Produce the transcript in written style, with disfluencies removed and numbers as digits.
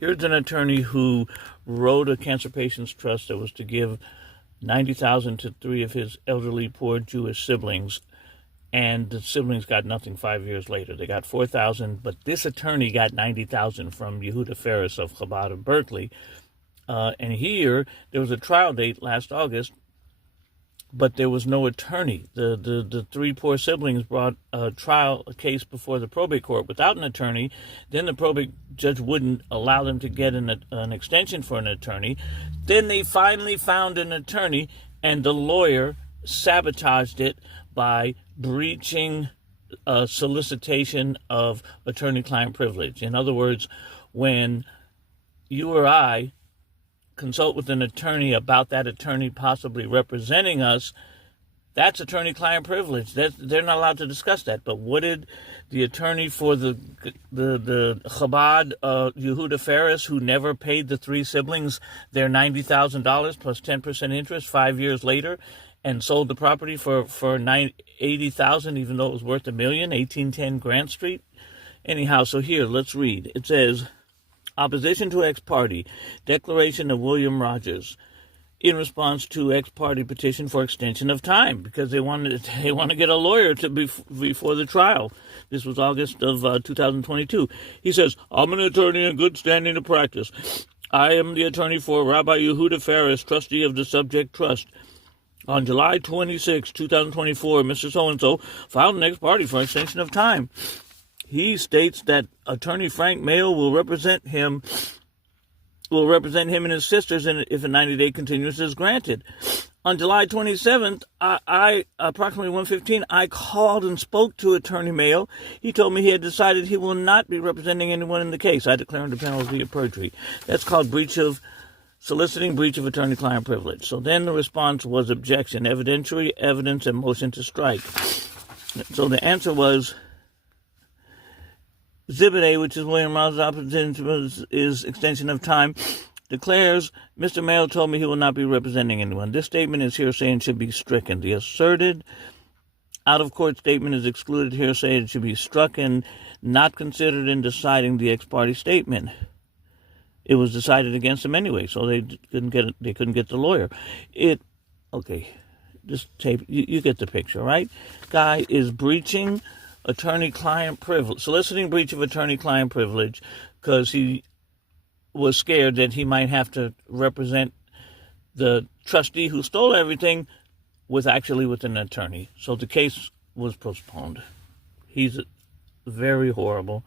Here's an attorney who wrote a cancer patients trust that was to give $90,000 to three of his elderly, poor Jewish siblings, and the siblings got nothing 5 years later. They got $4,000, but this attorney got $90,000 from Yehuda Ferris of Chabad Berkeley. And here, there was a trial date last August, but there was no attorney. The three poor siblings brought a case before the probate court without an attorney. Then the probate judge wouldn't allow them to get an extension for an attorney. Then they finally found an attorney, and the lawyer sabotaged it by breaching a solicitation of attorney-client privilege. In other words, when you or I consult with an attorney about that attorney possibly representing us, that's attorney-client privilege. They're not allowed to discuss that. But what did the attorney for the Chabad, Yehuda Ferris, who never paid the three siblings their $90,000 plus 10% interest 5 years later, and sold the property for $80,000, even though it was worth $1 million, 1810 Grant Street? Anyhow, so here, let's read. It says, opposition to ex parte, declaration of William Rogers in response to ex parte petition for extension of time, because they want to get a lawyer to before the trial. This was August of 2022. He says, I'm an attorney in good standing to practice. I am the attorney for Rabbi Yehuda Ferris, trustee of the subject trust. On July 26, 2024, Mr. So-and-so filed an ex parte for extension of time. He states that attorney Frank Mayo will represent him and his sisters if a 90-day continuance is granted. On July 27th, I approximately 1:15, I called and spoke to attorney Mayo. He told me he had decided he will not be representing anyone in the case. I declare under penalty of perjury. That's called soliciting breach of attorney-client privilege. So then the response was objection, evidentiary evidence, and motion to strike. So the answer was, Exhibit A, which is William Rogers' opposition is extension of time, declares, Mr. Mayo told me he will not be representing anyone. This statement is hearsay and should be stricken. The asserted out-of-court statement is excluded hearsay and should be struck and not considered in deciding the ex parte statement. It was decided against him anyway, so they couldn't get the lawyer. This tape, you get the picture, right? Guy is breaching attorney-client privilege, soliciting breach of attorney-client privilege, because he was scared that he might have to represent the trustee who stole everything with an attorney. So the case was postponed. He's very horrible.